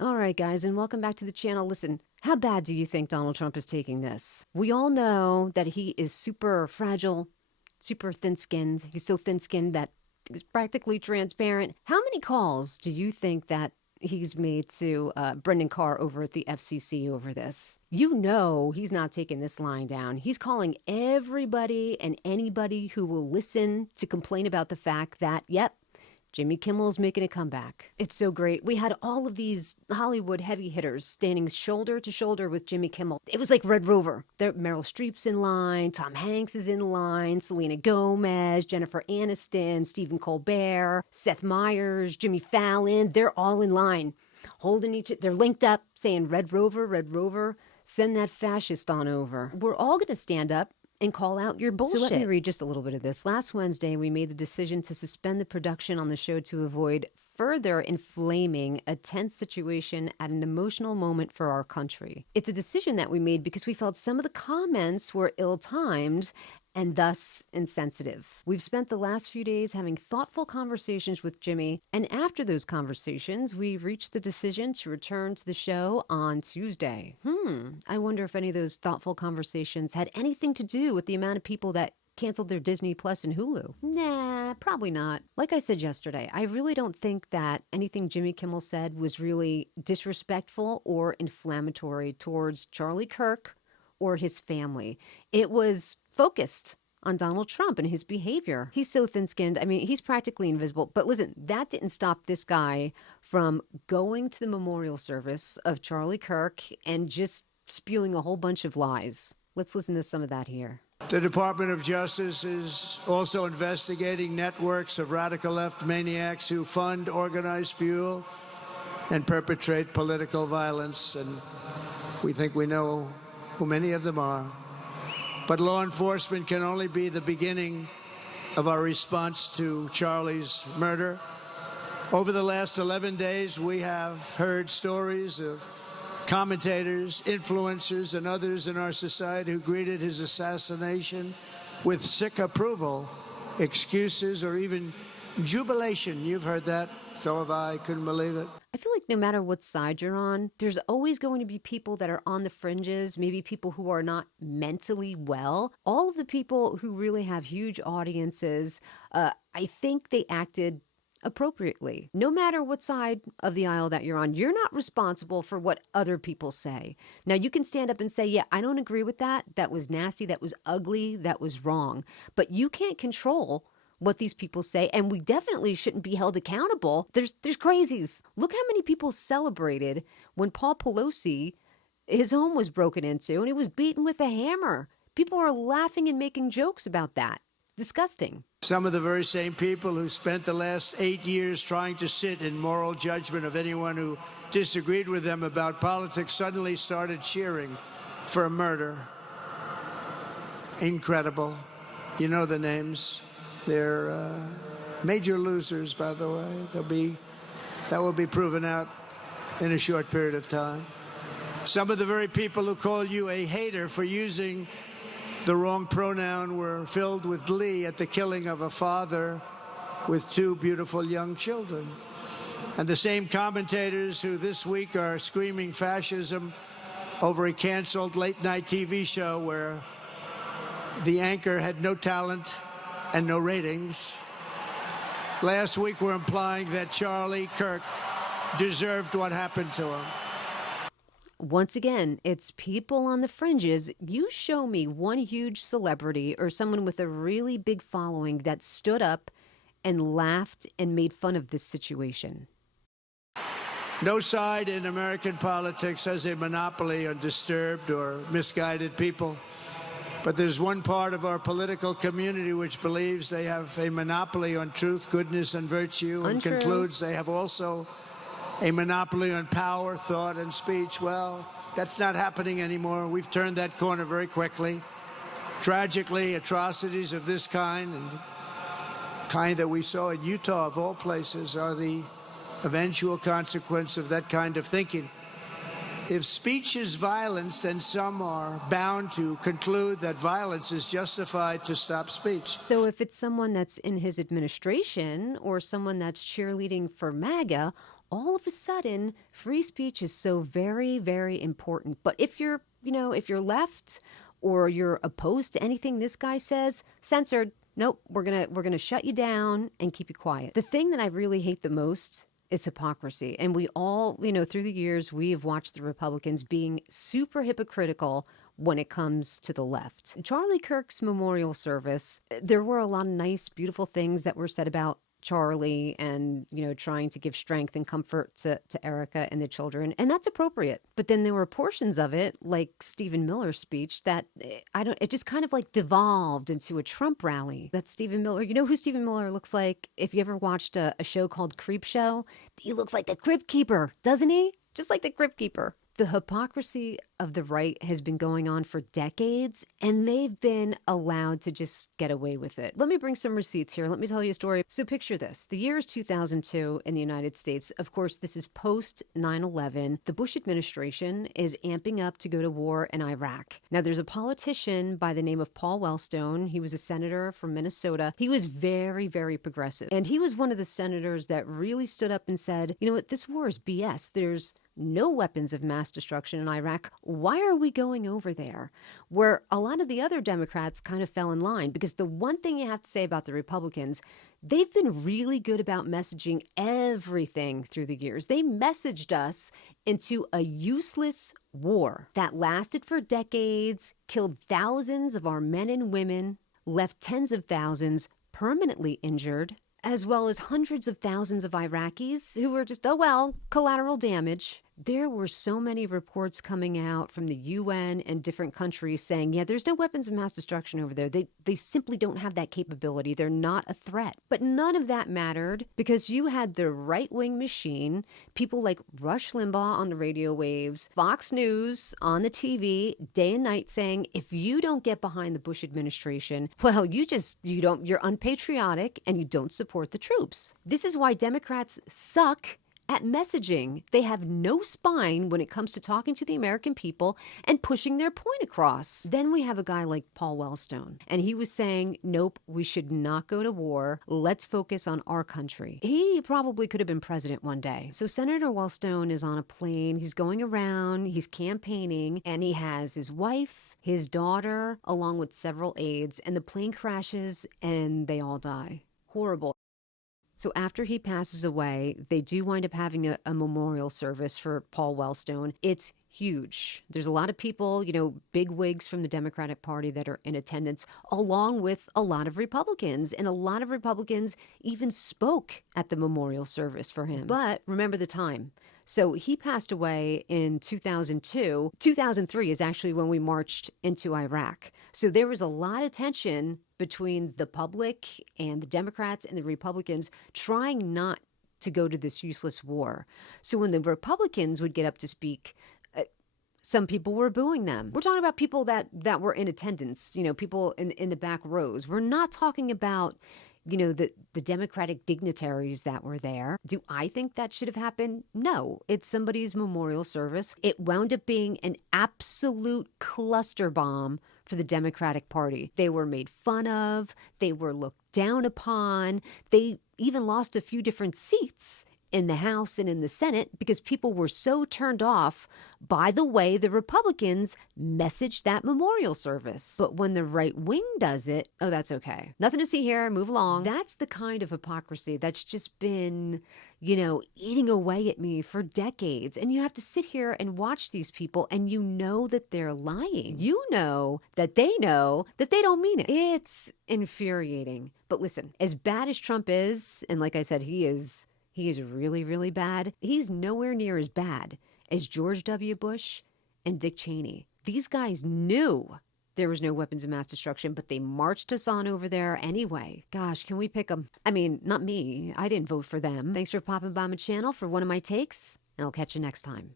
All right, guys, and welcome back to the channel. Listen, how bad do you think Donald Trump is taking this? We all know that he is super fragile, super thin-skinned. He's so thin-skinned that he's practically transparent. How many calls do you think that he's made to Brendan Carr over at the FCC over this? You know he's not taking this lying down. He's calling everybody and anybody who will listen to complain about the fact that, yep, Jimmy Kimmel's making a comeback. It's so great. We had all of these Hollywood heavy hitters standing shoulder to shoulder with Jimmy Kimmel. It was like Red Rover. Meryl Streep's in line, Tom Hanks is in line, Selena Gomez, Jennifer Aniston, Stephen Colbert, Seth Meyers, Jimmy Fallon. They're all in line, holding they're linked up, saying, Red Rover, send that fascist on over. We're all going to stand up and call out your bullshit. So let me read just a little bit of this. Last Wednesday, we made the decision to suspend the production on the show to avoid further inflaming a tense situation at an emotional moment for our country. It's a decision that we made because we felt some of the comments were ill-timed and thus insensitive. We've spent the last few days having thoughtful conversations with Jimmy, and after those conversations, we reached the decision to return to the show on Tuesday. I wonder if any of those thoughtful conversations had anything to do with the amount of people that canceled their Disney Plus and Hulu. Nah, probably not. Like I said yesterday, I really don't think that anything Jimmy Kimmel said was really disrespectful or inflammatory towards Charlie Kirk or his family. It was focused on Donald Trump and his behavior. He's so thin-skinned. I mean, he's practically invisible. But listen, that didn't stop this guy from going to the memorial service of Charlie Kirk and just spewing a whole bunch of lies. Let's listen to some of that here. The Department of Justice is also investigating networks of radical left maniacs who fund, organize, fuel, and perpetrate political violence. And we think we know who many of them are. But law enforcement can only be the beginning of our response to Charlie's murder. Over the last 11 days, we have heard stories of commentators, influencers, and others in our society who greeted his assassination with sick approval, excuses, or even jubilation. You've heard that. So have I. Couldn't believe it. I feel like no matter what side you're on, there's always going to be people that are on the fringes, maybe people who are not mentally well. All of the people who really have huge audiences, I think they acted appropriately. No matter what side of the aisle that you're on, you're not responsible for what other people say. Now, you can stand up and say, yeah, I don't agree with that. That was nasty. That was ugly. That was wrong. But you can't control what these people say, and we definitely shouldn't be held accountable. There's crazies. Look how many people celebrated when Paul Pelosi, his home was broken into and he was beaten with a hammer. People are laughing and making jokes about that. Disgusting. Some of the very same people who spent the last 8 years trying to sit in moral judgment of anyone who disagreed with them about politics suddenly started cheering for a murder. Incredible. You know the names. They're major losers, by the way. That will be proven out in a short period of time. Some of the very people who call you a hater for using the wrong pronoun were filled with glee at the killing of a father with 2 beautiful young children. And the same commentators who this week are screaming fascism over a canceled late-night TV show where the anchor had no talent and no ratings. Last week were implying that Charlie Kirk deserved what happened to him. Once again, it's people on the fringes. You show me one huge celebrity or someone with a really big following that stood up and laughed and made fun of this situation. No side in American politics has a monopoly on disturbed or misguided people. But there's one part of our political community which believes they have a monopoly on truth, goodness, and virtue, and concludes they have also a monopoly on power, thought, and speech. Well, that's not happening anymore. We've turned that corner very quickly. Tragically, atrocities of this kind, and kind that we saw in Utah, of all places, are the eventual consequence of that kind of thinking. If speech is violence, then some are bound to conclude that violence is justified to stop speech. So if it's someone that's in his administration or someone that's cheerleading for MAGA, all of a sudden, free speech is so very, very important. But if you're, if you're left or you're opposed to anything this guy says, censored. Nope, we're gonna shut you down and keep you quiet. The thing that I really hate the most is hypocrisy. And we all, through the years, we have watched the Republicans being super hypocritical when it comes to the left. Charlie Kirk's memorial service, there were a lot of nice, beautiful things that were said about Charlie and, trying to give strength and comfort to Erica and the children. And that's appropriate. But then there were portions of it, like Stephen Miller's speech, that it just kind of like devolved into a Trump rally. That Stephen Miller, you know who Stephen Miller looks like? If you ever watched a show called Creep Show, he looks like the Crypt Keeper, doesn't he? Just like the Crypt Keeper. The hypocrisy of the right has been going on for decades, and they've been allowed to just get away with it. Let me bring some receipts here. Let me tell you a story. So picture this. The year is 2002 in the United States. Of course, this is post 9/11. The Bush administration is amping up to go to war in Iraq. Now, there's a politician by the name of Paul Wellstone. He was a senator from Minnesota. He was very, very progressive. And he was one of the senators that really stood up and said, you know what, this war is BS. There's no weapons of mass destruction in Iraq. Why are we going over there? Where a lot of the other Democrats kind of fell in line, because the one thing you have to say about the Republicans, they've been really good about messaging everything through the years. They messaged us into a useless war that lasted for decades, killed thousands of our men and women, left tens of thousands permanently injured, as well as hundreds of thousands of Iraqis who were just, collateral damage. There were so many reports coming out from the UN and different countries saying, yeah, there's no weapons of mass destruction over there. They simply don't have that capability. They're not a threat. But none of that mattered because you had the right-wing machine, people like Rush Limbaugh on the radio waves, Fox News on the TV, day and night saying, if you don't get behind the Bush administration, well, you're unpatriotic and you don't support the troops. This is why Democrats suck at messaging. They have no spine when it comes to talking to the American people and pushing their point across. Then we have a guy like Paul Wellstone, and he was saying, nope, we should not go to war. Let's focus on our country. He probably could have been president one day. So Senator Wellstone is on a plane. He's going around, he's campaigning, and he has his wife, his daughter, along with several aides, and the plane crashes and they all die. Horrible. So after he passes away, they do wind up having a memorial service for Paul Wellstone. It's huge. There's a lot of people, big wigs from the Democratic Party that are in attendance, along with a lot of Republicans. And a lot of Republicans even spoke at the memorial service for him. But remember the time. So he passed away in 2002. 2003 is actually when we marched into Iraq. So there was a lot of tension between the public and the Democrats and the Republicans trying not to go to this useless war. So when the Republicans would get up to speak, some people were booing them. We're talking about people that were in attendance, people in the back rows. We're not talking about the Democratic dignitaries that were there. Do I think that should have happened? No. It's somebody's memorial service. It wound up being an absolute cluster bomb for the Democratic Party. They were made fun of. They were looked down upon. They even lost a few different seats in the House and in the Senate because people were so turned off by the way the Republicans messaged that memorial service. But when the right wing does it, oh, that's okay. Nothing to see here, move along. That's the kind of hypocrisy that's just been, eating away at me for decades. And you have to sit here and watch these people and you know that they're lying. You know that they don't mean it. It's infuriating. But listen, as bad as Trump is, and like I said, he is really, really bad. He's nowhere near as bad as George W. Bush and Dick Cheney. These guys knew there was no weapons of mass destruction, but they marched us on over there anyway. Gosh, can we pick them? I mean, not me. I didn't vote for them. Thanks for popping by my channel for one of my takes, and I'll catch you next time.